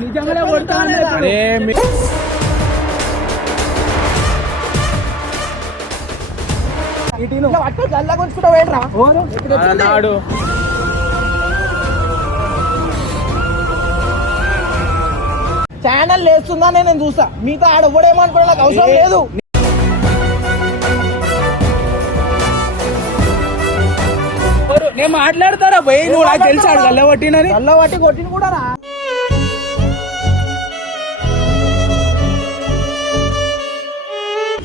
నిజంగానే కొడతాను. ఛానల్ లేస్తుందా నేను చూస్తా, మీతో ఆడ ఎవడేమనుకో నాకు అవసరం లేదు. నేను మాట్లాడతారా భయ్, నువ్వు నాకు తెలిసాడు గల్లబట్టినని. గల్లబట్టి కొట్టిన కూడా రా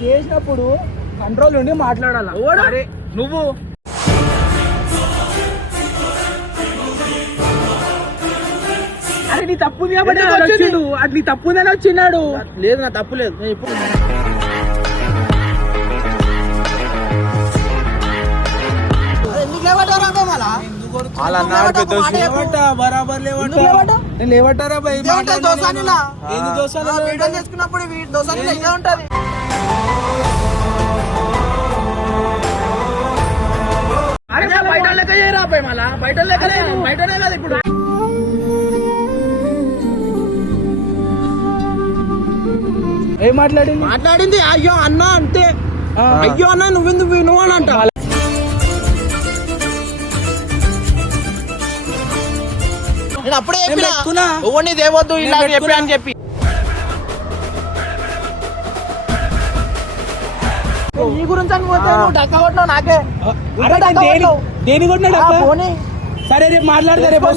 చేసినప్పుడు కంట్రోల్ ఉండి మాట్లాడాలా. నువ్వు అరే నీ తప్పు కాబట్టి వచ్చిండు, అది నీ తప్పు ఉందని వచ్చినాడు. లేదు నా తప్పు లేదు. నేను ఇప్పుడు ఎందుకు లేవటారా బరాబర్ లేవటారా భయ్. చేసుకున్నప్పుడు దోసాని ఇలా ఉంటది. బయట లెక్క చేయరా భయ్, మళ్ళా బయట లెక్క బయటనే కదా ఇప్పుడు. ఏం మాట్లాడింది అయ్యో అన్న అంటే అయ్యో అన్న నువ్వెందుకు విను అని అంట. నేను అప్పుడే చెప్పినా దేవద్దు ఇలా చెప్పి అని చెప్పి. నీ గురించి అని పోతే నువ్వు డక్క కొట్టినావు నాకే. దేని కొట్టినాడు? సరే రేపు మాట్లాడతా. రేపు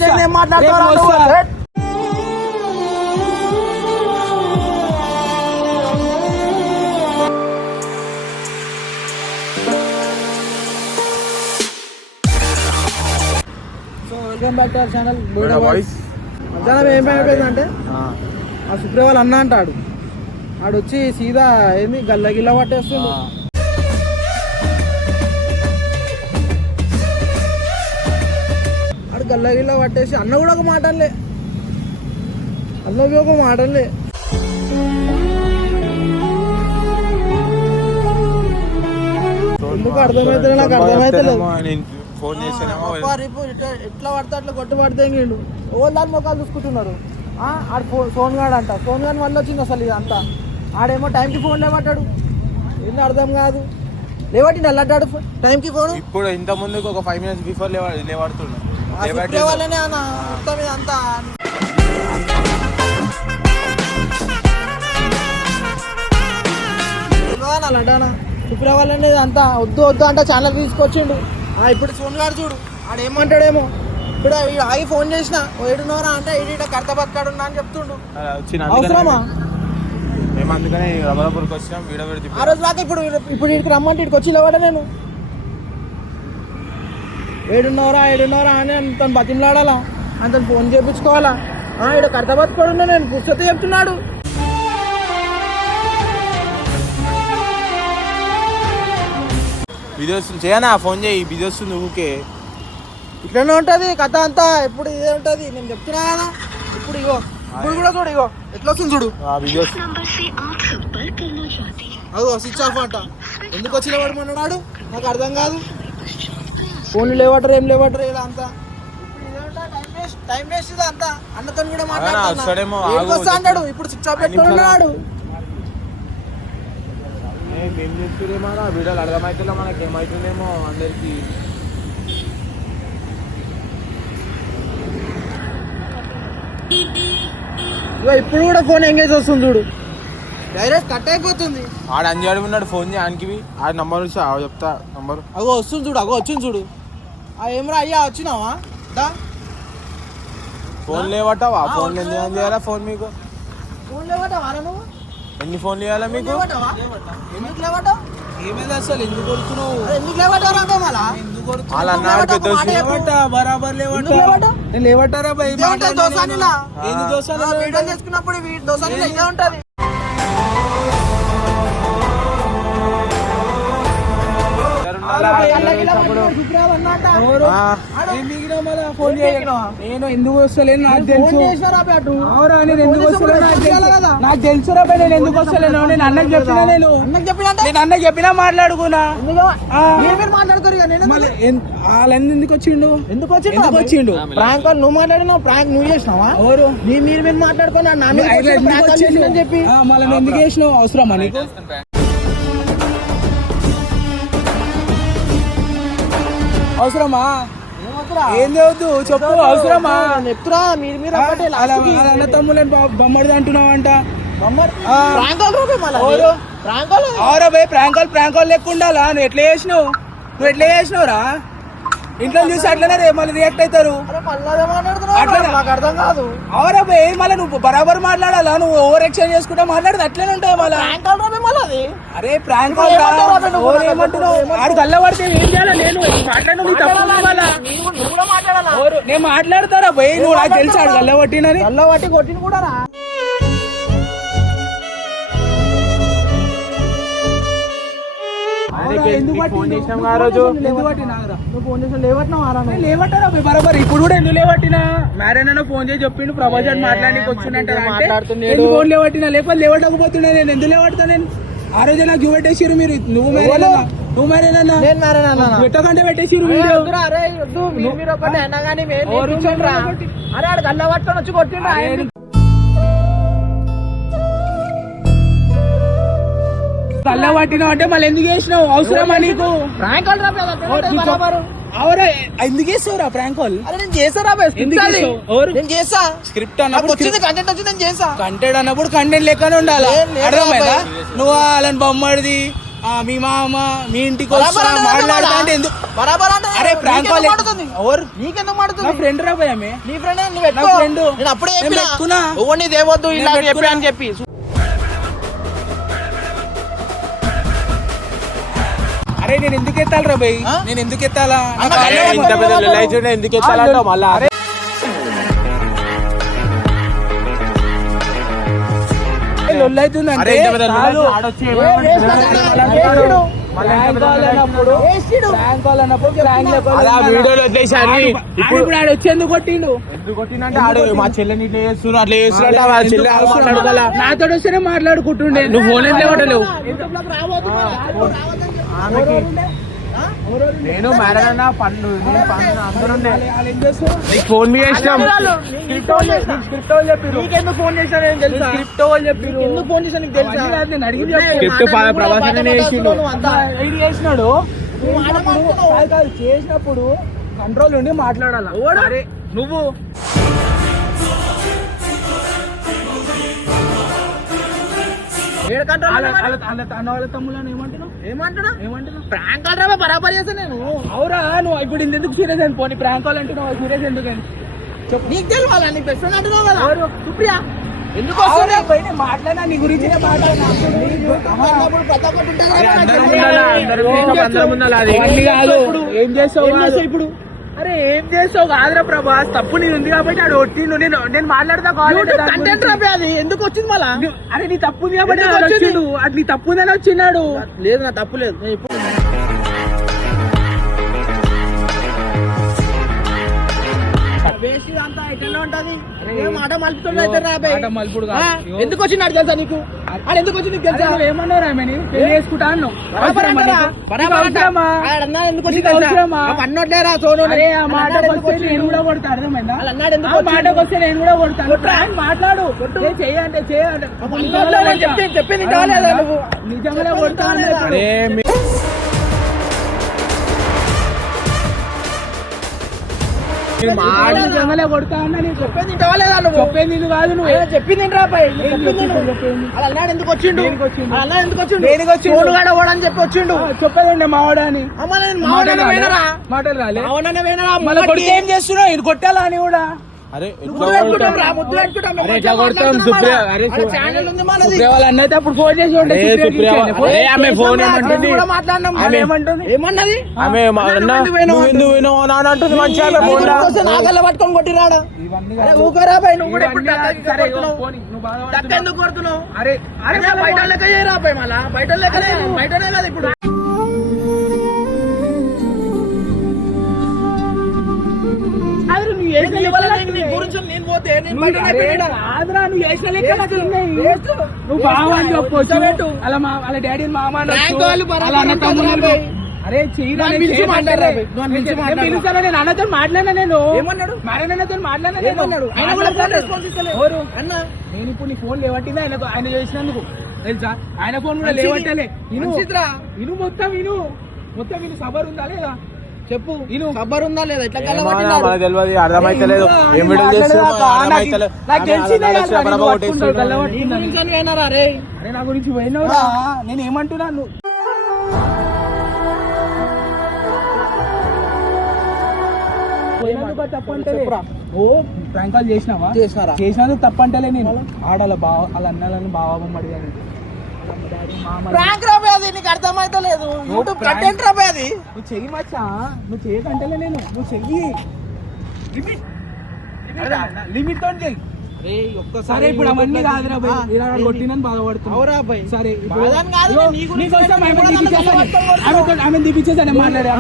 welcome back to our channel Boda voice. మధ్యాహ్నం ఏమైపోయిందంటే ఆ సుప్రవాళ్ళు అన్న అంటాడు, ఆడొచ్చి సీదా ఏంది గల్ల గిల్ల పట్టేస్తుంది. ఆడు గల్ల గిల్ల పట్టేసి అన్న కూడా ఒక మాటలే, అన్నకి ఒక మాటలే. ఎందుకు అర్థమైతే నాకు అర్థమైతలేదు. ఎట్లా పడితే అట్లా కొట్టు పడితే ఇండు ఓ దాని మొక్కలు చూసుకుంటున్నారు. ఆడు ఫోన్ గాడు అంట, ఫోన్ గాని వల్ల వచ్చింది అసలు ఇదంతా. ఆడేమో టైంకి ఫోన్ లేవట్టాడు, ఏంది అర్థం కాదు. లేవట్టి నల్లడ్డాడు టైంకి ఫోన్. ఇప్పుడు ఇంత ముందుకు ఒక 5 minutes బిఫోర్ లేవాడుతున్నాడు. వాళ్ళనే అన్న మొత్తం ఇదంతా. లడ్డానా శుక్ర వాళ్ళనే అంతా వద్దు వద్దు అంటే ఛానల్ తీసుకొచ్చిండు. ఇప్పుడు ఫోన్ గాడు చూడు ఆడేమంటాడేమో. ఇప్పుడు ఆగి ఫోన్ చేసిన ఏడున్నోరా అంటే ఏడ కర్త బతకాడు అని చెప్తుండు. అవసరమా? మేము అందుకనే రమలాపూర్కి వచ్చినాం. ఆ రోజు రాక ఇప్పుడు ఇక్కడికి రమ్మంటే ఇక్కడికి వచ్చి లేవాడా నేను ఏడున్నోరా అని తను బతిమలాడాలా, అంత ఫోన్ చేయించుకోవాలా. ఇక్కడ కర్త బతకాడు నేను పుస్తక చెప్తున్నాడు. బిజీ వస్తుంది, చేయనా ఫోన్ చేయి, బిజీ వస్తుంది. ఊకే ఇట్లనే ఉంటది కథ అంతా. ఇప్పుడు ఇదే ఉంటది, నేను చెప్తున్నా కదా. ఇప్పుడు ఇగో ఇప్పుడు కూడా చూడు, ఇగో ఎట్లా వస్తుంది చూడు. అదో స్విచ్ ఆఫ్ అంట. ఎందుకు వచ్చి లేవడమన్నాడు నాకు అర్థం కాదు. ఫోన్లు లేవటరు ఏం లేవటరు ఇలా అంతా. టైం వేస్ట్ ఇది అంతా. అన్నతో కూడా మాట్లాడుతున్నా అంటాడు. ఇప్పుడు స్విచ్ ఆఫ్ పెట్టుకున్నాడు. ఏం చెప్తురేమో వీడియోలు అర్థమవుతుందో మనకి ఏమవుతుందేమో అందరికి. ఇప్పుడు కూడా ఫోన్ ఎంగేజ్ వస్తుంది చూడు, డైరెక్ట్ కట్ అయిపోతుంది. ఆడ అంజాడు ఉన్నాడు, ఫోన్ చేయి ఆయనకి. ఆ నంబర్ వచ్చి చెప్తా నంబర్. అగో వస్తుంది చూడు, అగో వచ్చింది చూడు. ఏమరా అయ్యా వచ్చినావా దా. ఫోన్ లేవటావా? ఫోన్ ఎందుకు చేయాలా? ఫోన్ మీకు ఫోన్ లేవటావా నువ్వు? ఎన్ని ఫోన్లు ఇవ్వాలా మీకు? ఎందుకు లేవటావు? ఏమైంది అసలు? ఎందుకు కొడుతున్నావు? ఎందుకు లేవటారా వాళ్ళ అన్నాడు పెద్ద బరాబర్ లేవటారా భయ్. చేసుకున్నప్పుడు దోసాని ఇలా ఉంటది. ఫోన్ నేను ఎందుకు వస్తలేను నాకు తెలుసు అవురా నేను ఎందుకు వస్తలేను నాకు తెలుసురా బే నేను ఎందుకు వస్తలేను నేను అన్నకి చెప్పినా నేను అన్నకి చెప్పినా మాట్లాడుకున్నా మాట్లాడుకోరు వాళ్ళని ఎందుకు వచ్చిండు వచ్చిండు ప్రాంక్ నువ్వు మాట్లాడినావు ప్రాంక్ నువ్వు చేసినావా ఎవరు మీరు మాట్లాడుకున్నా చెప్పి మళ్ళీ ఎందుకు చేసినావు అవసరమా నీకు అవసరమా ఏం లేవద్దు చెప్పు అవసరమా చెప్తురా మీరు అన్న తమ్ములని బొమ్మడిది అంటున్నావు అంట ప్రాంకాలు లెక్క ఉండాలా నువ్వు ఎట్లా చేసినావురా ఇంట్లో చూసి అట్లనే మళ్ళీ రియాక్ట్ అవుతారు నాకు అర్థం కాదు అవరా బే మళ్ళీ నువ్వు బరాబర్ మాట్లాడాలా నువ్వు ఓవర్ ఎక్స్చేంజ్ చేసుకుంటే మాట్లాడదు అట్లనే ఉంటాయి మళ్ళీ అరే ప్రాంక్ ఆడు గల్ల పడితే ఏం చేయాలి నేను నేను మాట్లాడతారా బై నువ్వు నాకు తెలుసు ఆడు గల్ల పట్టినని గల్ల పట్టి కొట్టిన కూడా రా లేవట్టారా బరాబర్ ఇప్పుడు కూడా ఎందుకు లేవట్టినా మ్యారేనా ఫోన్ చేసి చెప్పిండు ప్రభాస్ మాట్లాడానికి వచ్చిందంటే ఫోన్ లేవట్టినా లేకపోతే లేవట్టకపోతున్నా నేను ఎందుకు లేవడతా నేను ఆ రోజు నాకు చూపెట్టేసిరు మీరు నువ్వు మ్యారేనా పెట్టకంటే పెట్టేసిరు అరే ఆడు గల్ల పట్టుకొని వచ్చి కొట్టిండు కళ్ళ పట్టినావు అంటే మళ్ళీ ఎందుకు చేసినావు అవసరమా నీకు అవరా ఎందుకు చేస్తావురా ప్రాంక్ కాల్ నేను చేస్తారా నేను చేస్తా స్క్రిప్ట్ అన్నప్పుడు వచ్చింది కంటెంట్ వచ్చింది నేను చేస్తా కంటెంట్ అన్నప్పుడు కంటెంట్ లెక్కనే ఉండాలి అర్థమైందా నువ్వు వాళ్ళని బొమ్మడిది మీ మామ మీ ఇంటికి మాట్లాడతా అంటే ఎందుకు అరే ప్రాంక్ కాల్ ఎవరు నీకెందుకు మాడుతుంది నా ఫ్రెండ్ రా భయమే నీ ఫ్రెండ్ నేను అప్పుడే పెట్టుకున్నా ఓన్లీ దేవద్దు ఇలా చెప్పి అని చెప్పి అరే నేను ఎందుకు ఎత్తాలి రా భయ్ నేను ఎందుకు ఎత్తాలా ఎందుకు ఎత్తాలంటావు మళ్ళా ఇప్పుడు ఆడు వచ్చి ఎందుకు కొట్టిండు మా చెల్లెని ఇట్లా చేస్తున్నా అట్లా చేస్తున్నా నాతో వస్తేనే మాట్లాడుకుంటుండే నువ్వు ఫోన్ లేవటలేవు నేను మ్యారేజ్ పండు ఫోన్ మీ ఇష్టం నీకెందుకు ఫోన్ చేశాను తెలుసా స్క్రిప్ట్ వాళ్ళు చెప్పారు ఎందుకు ఫోన్ చేశాను నీకు తెలుసా నేను అడిగింది చేసినాడు చేసినప్పుడు కంట్రోల్ ఉండి మాట్లాడాలి నువ్వు తమ్ములను ఏమంటున్నావు ప్రాంక్ రా బరాబర్ చేస్తా నేను అవురా నువ్వు ఇప్పుడు ఎందుకు సీరియస్ అని పోనీ ప్రాంక్ కాల్ అంటున్నావు సీరియస్ ఎందుకు అని నీకు తెలియాలా నీ బెస్ట్ ఫ్రెండ్ అంటున్నావు కదా సుప్రియా ఎందుకు మాట్లాడినా నీ గురించి ఏం చేస్తావు ఇప్పుడు అరే ఏం చేస్తావు కాదురా ప్రభాస్ తప్పు నీ ఉంది కాబట్టి ఆడు ఒట్టిండు నేను మాట్లాడతా కంటెంట్ రాబే అది ఎందుకు వచ్చింది మళ్ళా అరే నీ తప్పు ఉంది కాబట్టి వచ్చిండు అటు నీ తప్పు ఉందని వచ్చిన్నాడు లేదు నా తప్పు లేదు మాట మలుపుడు ఎందుకు వచ్చినాడు తెలుసా నీకు అది ఎందుకు వచ్చి నీకు తెలుసా ఏమన్నారా పెళ్లి చేసుకుంటా అన్నావు అన్నట్లేరా సోను మాటకు వస్తే నేను కూడా కొడతా అర్థమైందా మాటకు వస్తే నేను కూడా కొడతాను మాట్లాడు చేయంటే చెప్పింది నిజంగానే కొడతా కొడతా అన్నా నీ చెప్పింది లేదా నువ్వు చెప్పేది కాదు నువ్వు చెప్పింది అన్నాడు ఎందుకు వచ్చిండు అన్నాడు ఎందుకు వచ్చిండు అని చెప్పి వచ్చిండు చెప్పేదండి మావాడని మాటలు రాలే మళ్ళీ కొడితే ఏం చేస్తున్నావు ఇది కొట్టాలా అని కూడా అరే అన్నైతే అప్పుడు ఫోన్ చేసి ఏమన్నది పట్టుకొని కొట్టిరాడా ఊకరా పై నువ్వు కూడా ఎందుకు కొడుతున్నావు అరే బయట లెక్క చేయరా పై మళ్ళా బయట లెక్క బయటనే కదా ఇప్పుడు కాదురా, నువ్వు చేసిన లెక్క నాకు ఉన్నాయి. నువ్వు బావ అని చెప్పొచ్చు, అలా డాడీ మామ అనొచ్చు, అలా అన్న తమ్ముడు అని. అరే చెయ్యిరా, నేను పిలుస్తాను. నేను అన్నతో మాట్లాడినా, నేను మారేనతో మాట్లాడినా. నేను ఇప్పుడు నీ ఫోన్ లేవట్టిందా ఆయన చేసినందుకు తెలుసా? ఆయన ఫోన్ కూడా లేవట్టలే. ఇను మొత్తం ఇను సబర్ ఉందా లేదా చెప్పు. ఇను ఖబర్ ఉందా లేదా? ఎట్లా మనకు తెలియదు, అర్థమైతలేదు. ఏం వీడియో చేస్తున్నావు? నాకు తెలిసిందే అరే అరే నా గురించి పోయినావురా. నేను ఏమంటున్నాను, ఓ ప్రాంక్ కాల్ చేసినావా? చేసినందుకు తప్పంటలే. నేను ఆడాల బావ వాళ్ళ అన్నలను బావమ్మ అడిగాను. నీకు అర్థమైతలేదు. యూట్యూబ్ కంటెంట్ రా అది. నువ్వు చెయ్యి మచ్చా, నువ్వు చేయకంటలే. నువ్వు చెయ్యి, లిమిట్ తో చెయ్యి. సరే ఇప్పుడు అవన్నీ కాదురా భయ్, కొట్టినని బాధపడుతున్నావు. సరే ఆమె దిపించేసాను మాట్లాడే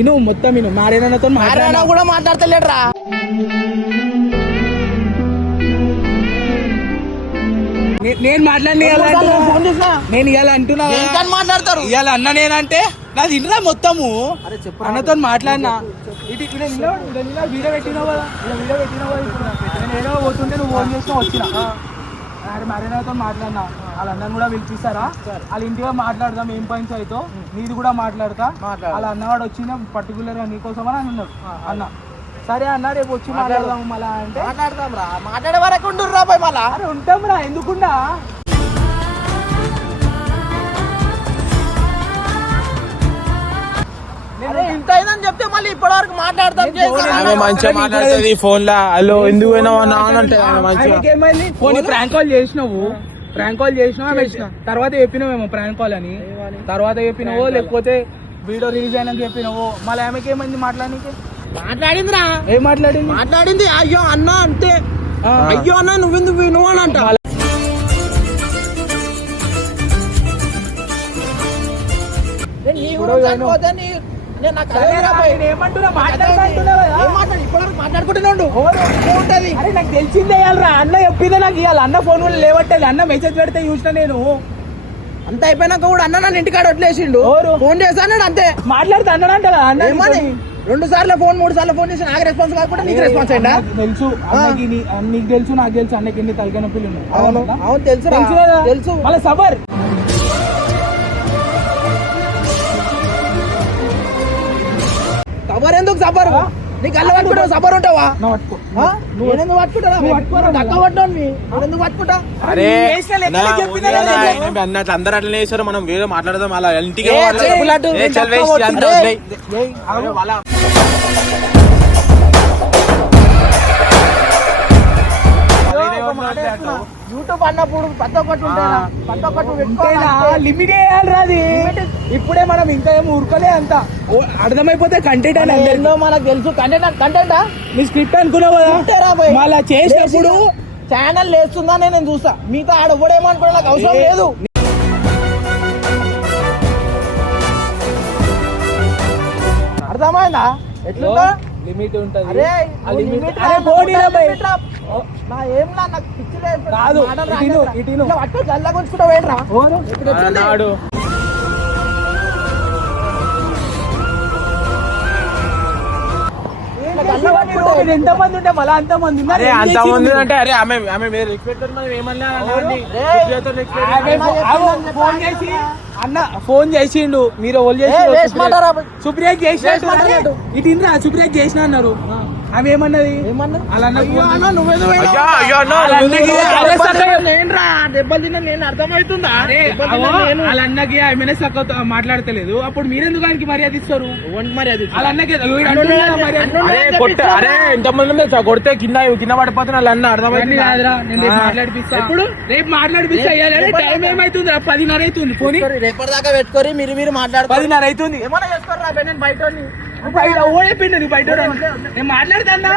ఇను మొత్తం ఇను మారేనతో మాట్లాడినా కూడా మాట్లాడతలేడ్రా. నేను మాట్లాడి నేను ఇవాళ అంటున్నా మాట్లాడతారు ఇవాళ అన్న నేనంటే నాది ఇన్రా మొత్తము అన్నతో మాట్లాడినా. ఇటు వీడియో పెట్టినావు కదా, వీడియో పెట్టినావు కదా. నేను ఏదో పోతుంటే నువ్వు ఫోన్ చేసినా వచ్చిన మరేనాతో మాట్లాడినా. వాళ్ళ అన్నను కూడా పిలిపిస్తారా? వాళ్ళ ఇంటిగా మాట్లాడదాం, ఏం పాయింట్స్ అయితే నీది కూడా మాట్లాడతా. వాళ్ళ అన్నవాడు వచ్చిన పర్టికులర్ గా నీకోసం అని అన్నాడు అన్న. సరే అన్న రేపు వచ్చి మాట్లాడదాము మళ్ళా అంటే మాట్లాడదాం రా. మాట్లాడే వరకు ఉంటుర్రా పోయి మళ్ళా. అరే ఉంటాం రా, ఎందుకుండా. ఇంత అయిందని చెప్తే మళ్ళీ ఇప్పటి వరకు మాట్లాడతాం. మంచిగా మాట్లాడుతుంది ఫోన్ లా. హలో ఎందుకు పోయినావు అన్నా అంటే ఏమైంది? ఫోన్ ప్రాంక్ కాల్ చేసినావు, తర్వాత చెప్పినావేమో ప్రాంక్ కాల్ అని. తర్వాత చెప్పినావో లేకపోతే వీడియో రిలీజ్ అయినాక చెప్పినావో. మళ్ళీ ఆమెకి ఏమైంది మాట్లాడానికి? మాట్లాడిందిరా. ఏం మాట్లాడింది? మాట్లాడింది అయ్యో అన్న అంతే. అయ్యో అన్న నువ్వెందుకు నువ్వు అని అంట. నాకు తెలిసిందే అన్న చెప్పిందే నాకు ఇవ్వాలి. అన్న ఫోన్ కూడా లేవట్టేది, అన్న మెసేజ్ పెడితే చూసిన నేను. అంత అయిపోయినాక కూడా అన్న నన్ను ఇంటికాడ వదిలేసిండు. ఫోన్ చేశాను అంతే. మాట్లాడితే అన్నాడంట అన్న 2 సార్లు ఫోన్ 3 సార్లు ఫోన్ చేసి నాకు రెస్పాన్స్ కాకుండా నీకు రెస్పాన్స్ అయ్యిందా? తెలుసు అన్నకి, నీకు తెలుసు నాకు తెలుసు అన్నకి ఎన్ని తలకాయ నొప్పులు ఉన్నాయి. అవును తెలుసు తెలుసు. మళ్ళీ సబర్ సబర్ ఎందుకు? సబర్ నీకు అల్ల పట్టుకుంటావు, సబర్ ఉంటావా? నేనెందుకు పట్టుకుంటా? తక్కువ పట్టాను ఎందుకు పట్టుకుంటా? అరే అన్నట్లు అందరు అట్లనే చేశారు. మనం వేరే మాట్లాడదాం అలా ఇంటికి. యూట్యూబ్ అన్నప్పుడు ప్రతి ఒక్కటి లిమిట్ వేయాలి అది. ఇప్పుడే మనం ఇంకా ఏం ఊరుకోలే అంత అర్థమైపోతే కంటెంట్ అని ఎన్నో మనకు తెలుసు. కంటెంటా నీ స్క్రిప్ట్ అనుకున్నావు కదా, మళ్ళీ చేసినప్పుడు ఛానల్ లేస్తుందా నేను చూస్తా. మీతో ఆడ ఎవడేమనుకున్నా నాకు అవసరం లేదు. అర్థమైందా? ఎట్లా లిమిట్ ఉంటుంది. ఎంతమంది ఉంటే మళ్ళీ అంతమంది అంతమంది అంటే అరే ఆమె అన్న ఫోన్ చేసిండు, మీరు సుప్రియాకి చేసినట్టు ఇటు సుప్రియాకి చేసిన అన్నారు. అవి ఏమన్నది? దెబ్బలు తిన్నా నేను అర్థమవుతుందా? వాళ్ళ అన్నకి ఎమ్మెల్యేస్ మాట్లాడతలేదు, అప్పుడు మీరెందుకు ఆయనకి మర్యాద ఇస్తారు? వాళ్ళ అన్నకి అరే ఎంతమంది కొడితే కింద పడిపోతున్నా వాళ్ళ అన్న అర్థమైంది కాదురా. నేను మాట్లాడిపిస్తా, రేపు మాట్లాడిపిస్తా. టైం ఏమైతుంది? 10:30 అవుతుంది. పోనీ రేపటిదాకా పెట్టుకోరి, మీరు మాట్లాడు. 10:30 అవుతుంది. ఏమన్నా చేసుకోరా, నేను బయట ఓడిపోయింది. నువ్వు బయట నేను మాట్లాడుతున్నా.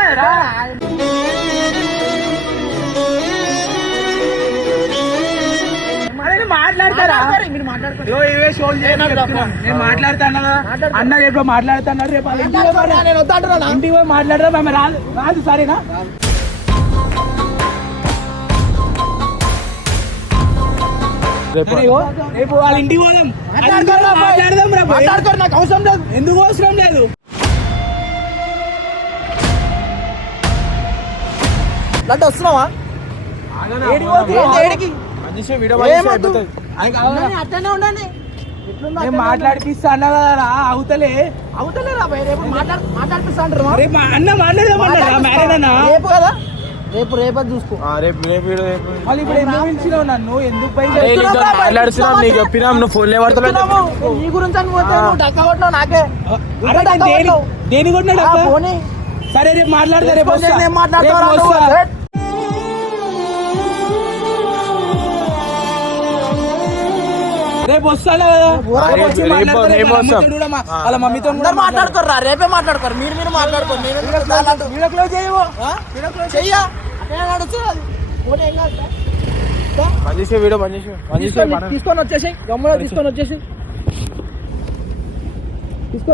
మాట్లాడతారా మీరు మాట్లాడుకోండి. ఇగో ఇవే షోలు చేయమని చెప్తున్నా. నేను మాట్లాడుతాను కదా అన్న రేపు మాట్లాడుతున్నారు రేపు వాళ్ళ ఇంటికి పోయి మాట్లా- నేను వద్దంటున్నా ఇంటికి పోయి మాట్లాడదాం ఆమె రాదు రాదు సరేనా రేపు ఇగో, రేపు వాళ్ళ ఇంటికి పోదాం మాట్లాడదాం రేపు మాట్లాడుకోరు, నాకు అవసరం లేదు. ఎందుకు అవసరం లేదు లడ్డు వస్తున్నావా? ఏడికి పోతున్నావు? ఏడికి? మంచి వీడియో ఏమొద్దు. అయిపోతుంది. ఉండండి, అట్లనే ఉండండి. ఎట్లుందో నేను అట్లనే మాట్లాడిపిస్తా అన్నా కదా అవతలే ఉండండి. అవుతలేరా భయ్? రేపు మాట్లాడిపిస్తా అంటారు. రేపు అన్న మాట్లాడదామన్నా మ్యారేజ్ అన్న రేపు కదా, రేపు చూసుకో. రేపు రేపు వీడియో రేపు వాళ్ళు ఇప్పుడు ఎందుకు పిలిచినావు నన్ను ఎందుకు పై అరే, నీతో మాట్లాడుతున్నాం నీకు చెప్పినాం నువ్వు ఫోన్ లేవాడుతున్నావు చెప్తున్నాము. నీ గురించి అని పోతే నువ్వు డక్క కొట్టినావు నాకే. దేని కొట్టినాడు ఆ, అక్క? పోనీ. సరే రేపు మాట్లాడతా రేపు రేపు వస్తా. నేను మాట్లాడతావా? రేపు నువ్వు? వస్తా. రేపు వస్తాను కదా రేపు- వచ్చి రేపు- మాట్లాడతా. రేపు రేపు వాళ్ళ వస్తాం. అమ్మతో కూడా వాళ్ళ మమ్మీతో కూడా అందరు మాట్లాడుకోరు, రేపే మాట్లాడుకోరు. మీరు మాట్లాడుకోరు. నేను ఎందుకు దాంట్లో? వీడియో క్లోజ్ చేయవు ఆ? చెయ్యా అట్లనే నడుస్తుంది అది. పోనీ ఏం కాదు. దా. మంచి వీడియో మంచి తీసుకొని వచ్చేసి గమ్మున తీసుకొని వచ్చేసి తీసుకొని